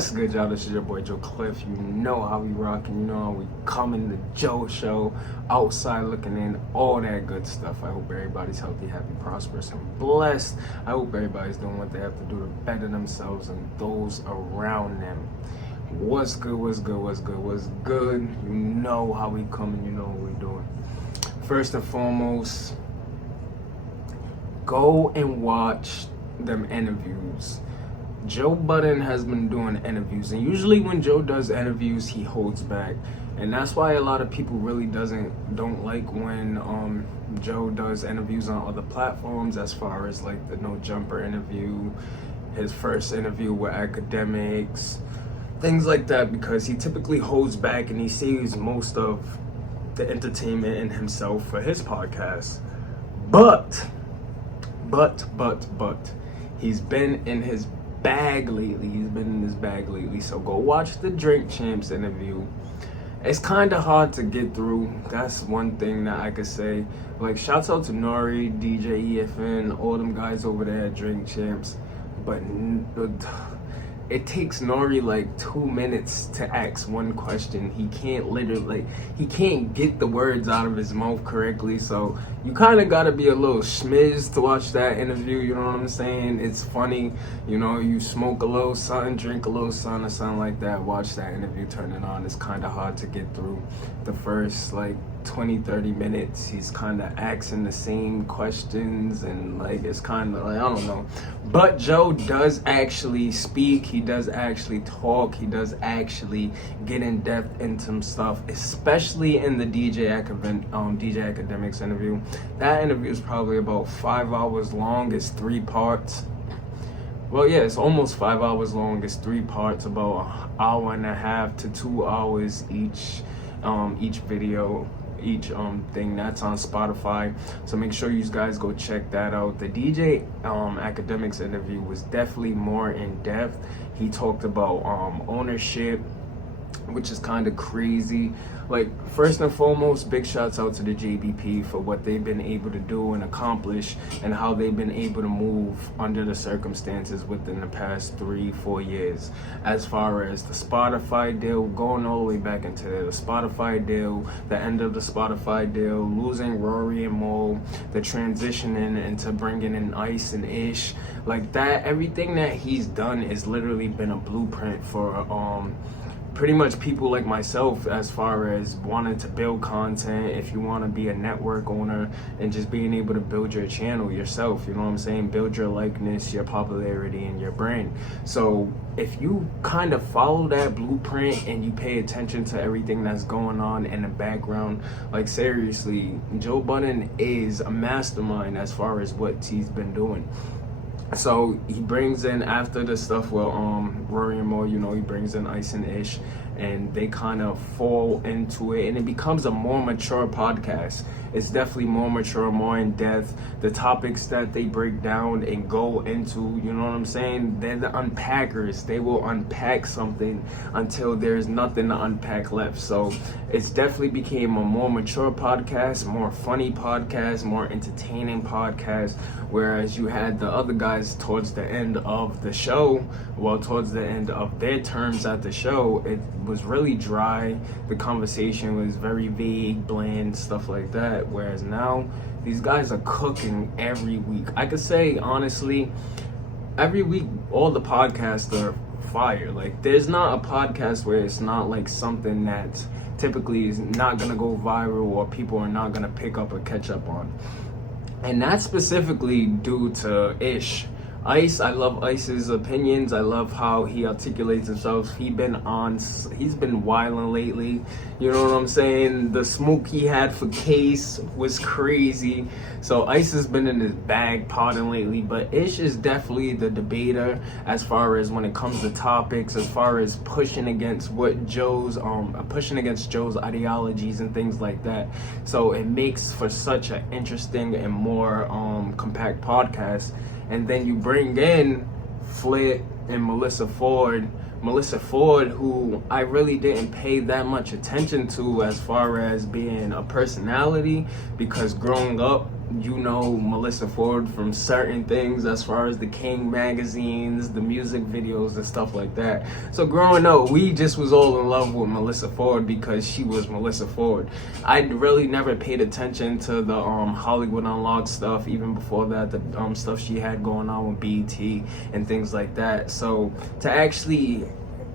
What's good, y'all? This is your boy Joe Cliff. You know how we rockin', you know how we coming, the Joe Show, outside looking in, all that good stuff. I hope everybody's healthy, happy, prosperous, and blessed. I hope everybody's doing what they have to do to better themselves and those around them. What's good, what's good, what's good, what's good? You know how we coming, you know what we doing. First and foremost, go and watch them interviews. Joe Budden has been doing interviews, and usually when Joe does interviews, he holds back, and that's why a lot of people really don't like when Joe does interviews on other platforms, as far as like the No Jumper interview, his first interview with academics, things like that, because he typically holds back and he saves most of the entertainment in himself for his podcast. But he's been in his bag lately. So go watch the Drink Champs interview. It's kind of hard to get through. That's one thing that I could say. Like, shouts out to Nori, DJ EFN, all them guys over there at Drink Champs. But it takes Nori like 2 minutes to ask one question. He can't get the words out of his mouth correctly. So you kind of got to be a little schmiz to watch that interview. You know what I'm saying? It's funny. You know, you smoke a little something, drink a little something or something like that. Watch that interview, turn it on. It's kind of hard to get through the first like 20-30 minutes. He's kind of asking the same questions, and like it's kind of like, I don't know. But Joe does actually speak. He does actually talk. He does actually get in depth into some stuff, especially in the DJ Academics interview. That interview is probably about 5 hours long. It's 3 parts. Well, yeah, it's almost 5 hours long. It's 3 parts, about an hour and a half to 2 hours each video, each thing. That's on Spotify, so make sure you guys go check that out. The DJ Academics interview was definitely more in depth. He talked about ownership, which is kind of crazy. Like, first and foremost, big shouts out to the JBP for what they've been able to do and accomplish, and how they've been able to move under the circumstances within the past 3-4 years. As far as the Spotify deal, going all the way back into the Spotify deal, the end of the Spotify deal, losing Rory and Mo, the transitioning into bringing in Ice and Ish, like that, everything that he's done has literally been a blueprint for pretty much people like myself, as far as wanting to build content, if you want to be a network owner, and just being able to build your channel yourself, you know what I'm saying, build your likeness, your popularity, and your brand. So if you kind of follow that blueprint and you pay attention to everything that's going on in the background, like seriously, Joe Budden is a mastermind as far as what he's been doing. So he brings in, after the stuff with Rory and Mo, you know, he brings in Ice and Ish, and they kind of fall into it, and it becomes a more mature podcast. It's definitely more mature, more in depth. The topics that they break down and go into, you know what I'm saying, they're the unpackers. They will unpack something until there's nothing to unpack left. So it's definitely became a more mature podcast, more funny podcast, more entertaining podcast, whereas you had the other guys towards the end of the show, well, towards the end of their terms at the show, it was really dry. The conversation was very vague, bland, stuff like that. Whereas now, these guys are cooking every week. I could say, honestly, every week, all the podcasts are fire. Like, there's not a podcast where it's not like something that typically is not gonna go viral, or people are not gonna pick up or catch up on. And that's specifically due to Ish. Ice, I love Ice's opinions. I love how he articulates himself. He's been wilding lately. You know what I'm saying? The smoke he had for Case was crazy. So Ice has been in his bag potting lately, but Ish is definitely the debater as far as when it comes to topics, as far as pushing against Joe's ideologies and things like that. So it makes for such an interesting and more compact podcast. And then you bring in Flit and Melissa Ford, who I really didn't pay that much attention to as far as being a personality, because growing up, you know Melissa Ford from certain things as far as the King magazines, the music videos and stuff like that. So growing up, we just was all in love with Melissa Ford because she was Melissa Ford. I really never paid attention to the Hollywood Unlocked stuff, even before that, the stuff she had going on with BET and things like that. So to actually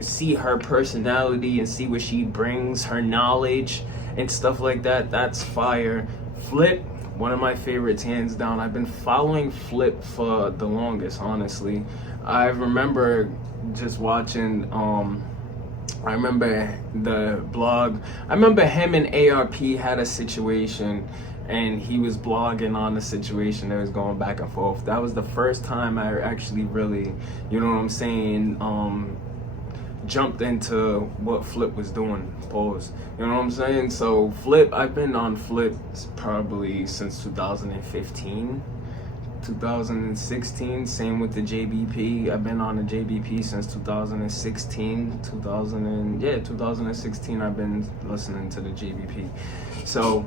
see her personality and see what she brings, her knowledge and stuff like that, that's fire. Flip, one of my favorites, hands down. I've been following Flip for the longest, honestly. I remember just watching, I remember the blog. I remember him and ARP had a situation and he was blogging on the situation that was going back and forth. That was the first time I actually really, you know what I'm saying, jumped into what Flip was doing. Pause. You know what I'm saying? So Flip, I've been on Flip probably since 2015, 2016. Same with the JBP. I've been on the JBP since 2016, 2016. I've been listening to the JBP. So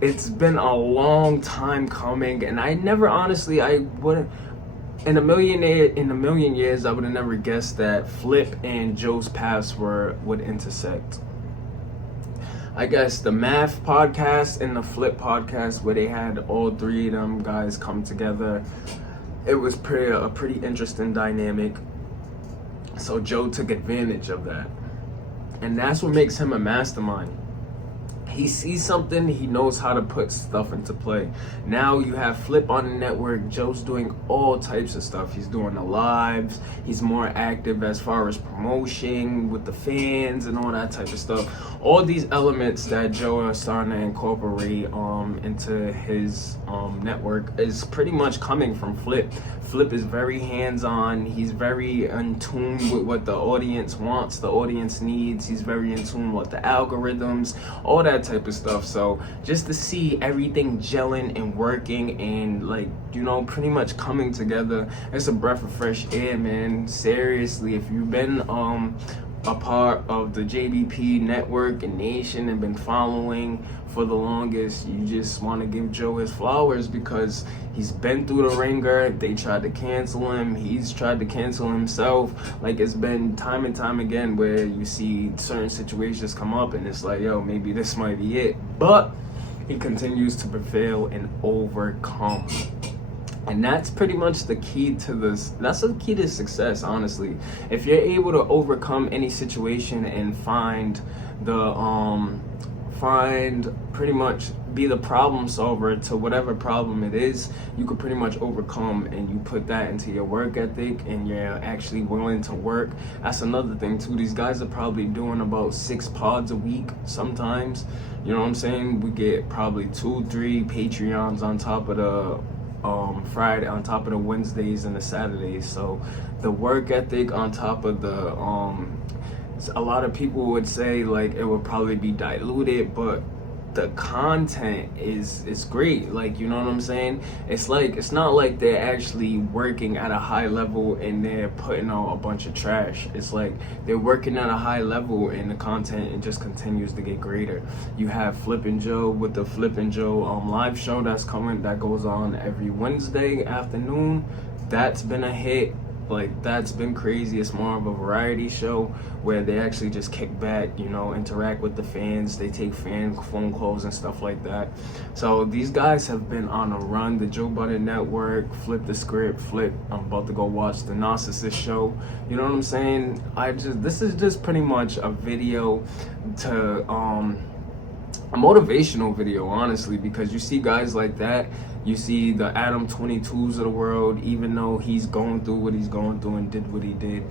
it's been a long time coming, and I never, honestly, I wouldn't. In a million years, I would have never guessed that Flip and Joe's paths would intersect. I guess the Math podcast and the Flip podcast, where they had all three of them guys come together, it was a pretty interesting dynamic. So Joe took advantage of that, and that's what makes him a mastermind. He sees something, he knows how to put stuff into play. Now you have Flip on the network. Joe's doing all types of stuff. He's doing the lives. He's more active as far as promotion with the fans and all that type of stuff. All these elements that Joe is starting to incorporate into his network is pretty much coming from Flip. Flip is very hands-on. He's very in tune with what the audience wants, the audience needs. He's very in tune with the algorithms, all that type of stuff. So just to see everything gelling and working and, like, you know, pretty much coming together, it's a breath of fresh air, man. Seriously, if you've been a part of the JBP network and nation and been following for the longest, you just want to give Joe his flowers, because he's been through the ringer. They tried to cancel him, he's tried to cancel himself. Like, it's been time and time again where you see certain situations come up and it's like, yo, maybe this might be it, but he continues to prevail and overcome. And that's pretty much the key to this. That's the key to success, honestly. If you're able to overcome any situation and pretty much be the problem solver to whatever problem it is, you could pretty much overcome, and you put that into your work ethic and you're actually willing to work. That's another thing too. These guys are probably doing about 6 pods a week sometimes. You know what I'm saying? We get probably 2-3 Patreons on top of the Friday, on top of the Wednesdays and the Saturdays. So the work ethic on top of the a lot of people would say like it would probably be diluted, but the content is great. Like, you know what I'm saying? It's like, it's not like they're actually working at a high level and they're putting out a bunch of trash. It's like they're working at a high level and the content, it just continues to get greater. You have Flip and Joe with the Flip and Joe live show that's coming, that goes on every Wednesday afternoon. That's been a hit. Like, that's been crazy. It's more of a variety show where they actually just kick back, you know, interact with the fans. They take fan phone calls and stuff like that. So these guys have been on a run. The Joe Budden Network, Flip the Script, Flip. I'm about to go watch the Narcissist Show. You know what I'm saying? This is just pretty much a video to a motivational video, honestly, because you see guys like that. You see the Adam 22s of the world, even though he's going through what he's going through and did what he did,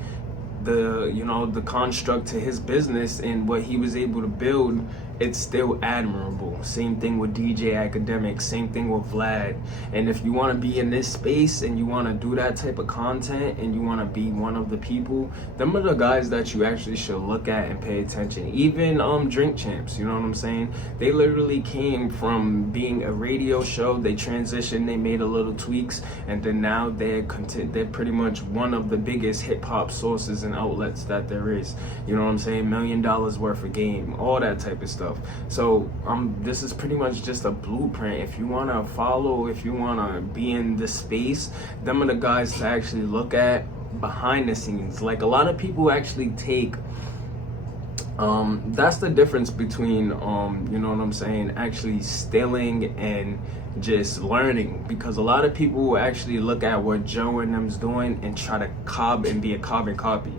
the construct to his business and what he was able to build, it's still admirable. Same thing with DJ Academic, same thing with Vlad. And if you want to be in this space and you want to do that type of content and you want to be one of the people, them are the guys that you actually should look at and pay attention. Even Drink Champs, you know what I'm saying? They literally came from being a radio show, they transitioned, they made a little tweaks, and then now they're pretty much one of the biggest hip-hop sources and outlets that there is. You know what I'm saying? $1 million worth of game, all that type of stuff. stuff. So this is pretty much just a blueprint. If you want to follow, if you want to be in this space, them are the guys to actually look at behind the scenes. Like, a lot of people actually take that's the difference between you know what I'm saying, actually stealing and just learning, because a lot of people will actually look at what Joe and them's doing and try to be a carbon copy,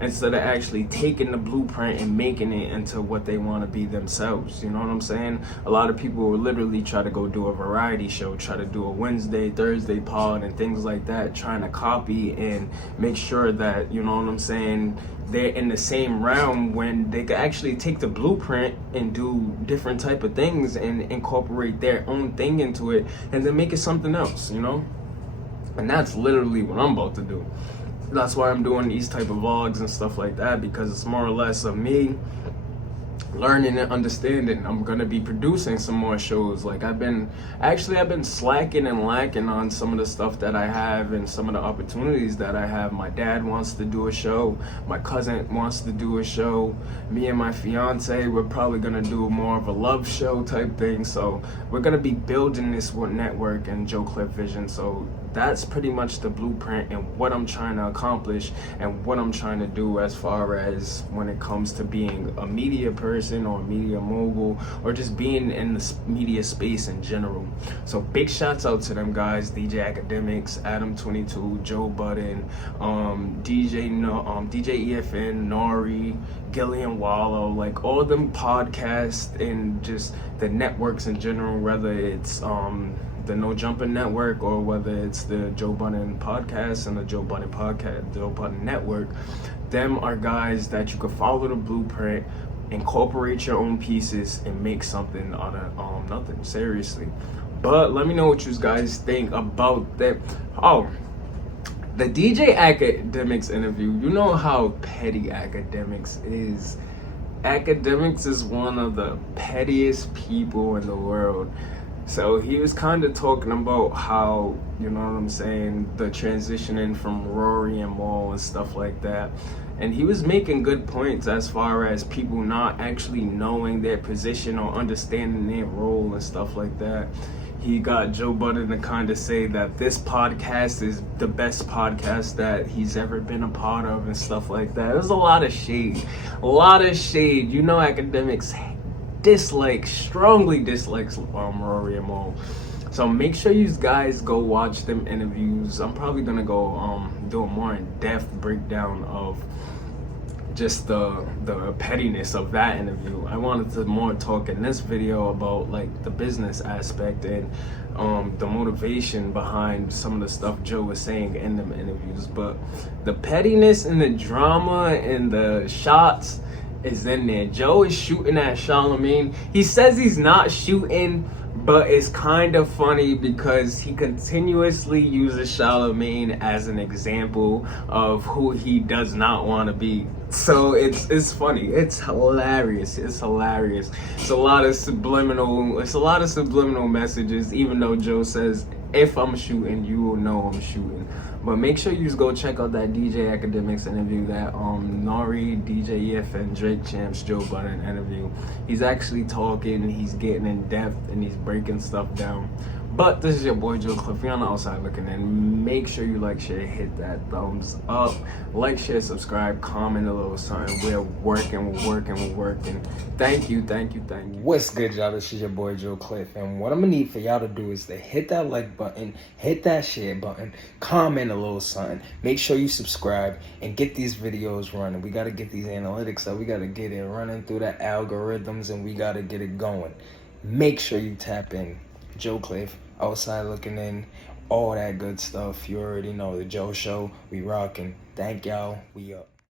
instead of actually taking the blueprint and making it into what they want to be themselves. You know what I'm saying? A lot of people will literally try to go do a variety show, try to do a Wednesday, Thursday pod and things like that, trying to copy and make sure that, you know what I'm saying, they're in the same realm, when they could actually take the blueprint and do different type of things and incorporate their own thing into it and then make it something else, you know? And that's literally what I'm about to do. That's why I'm doing these type of vlogs and stuff like that, because it's more or less of me learning and understanding. I'm gonna be producing some more shows. Like, I've been slacking and lacking on some of the stuff that I have and some of the opportunities that I have. My dad wants to do a show, my cousin wants to do a show, me and my fiance, we're probably gonna do more of a love show type thing. So we're gonna be building this network and Joe Cliff Vision. So that's pretty much the blueprint and what I'm trying to accomplish and what I'm trying to do as far as when it comes to being a media person or a media mogul, or just being in the media space in general. So big shouts out to them guys: DJ Academics, Adam22, Joe Budden, DJ EFN, Nori, Gillian Wallow, like all them podcasts and just the networks in general, whether it's the No Jumping Network or whether it's the Joe Budden podcast and the Joe Budden Network. Them are guys that you could follow the blueprint, incorporate your own pieces, and make something out of nothing, seriously. But let me know what you guys think about that. Oh, the DJ Academics interview, you know how petty Academics is. Academics is one of the pettiest people in the world. So he was kind of talking about how, you know what I'm saying, the transitioning from Rory and Maul and stuff like that. And he was making good points as far as people not actually knowing their position or understanding their role and stuff like that. He got Joe Budden to kind of say that this podcast is the best podcast that he's ever been a part of and stuff like that. There's a lot of shade. You know, Academics strongly dislikes Rory and Maul. So make sure you guys go watch them interviews. I'm probably gonna go do a more in-depth breakdown of just the pettiness of that interview. I wanted to more talk in this video about like the business aspect and the motivation behind some of the stuff Joe was saying in them interviews. But the pettiness and the drama and the shots is in there. Joe is shooting at Charlemagne. He says he's not shooting, but it's kind of funny because he continuously uses Charlemagne as an example of who he does not want to be. So it's funny. It's hilarious. It's a lot of subliminal messages, even though Joe says, if I'm shooting, you will know I'm shooting. But make sure you just go check out that DJ Academics interview, that Nori, DJ EFN, Drake Champs, Joe Budden interview. He's actually talking, he's getting in depth, and he's breaking stuff down. But this is your boy Joe Cliff. You're on the outside looking in. Make sure you like, share, hit that thumbs up. Like, share, subscribe, comment a little something. We're working. Thank you. What's good, y'all? This is your boy Joe Cliff. And what I'm gonna need for y'all to do is to hit that like button, hit that share button, comment a little something. Make sure you subscribe and get these videos running. We gotta get these analytics up. We gotta get it running through the algorithms, and we gotta get it going. Make sure you tap in. Joe Cliff, outside looking in, all that good stuff. You already know the Joe Show. We rocking. Thank y'all. We up.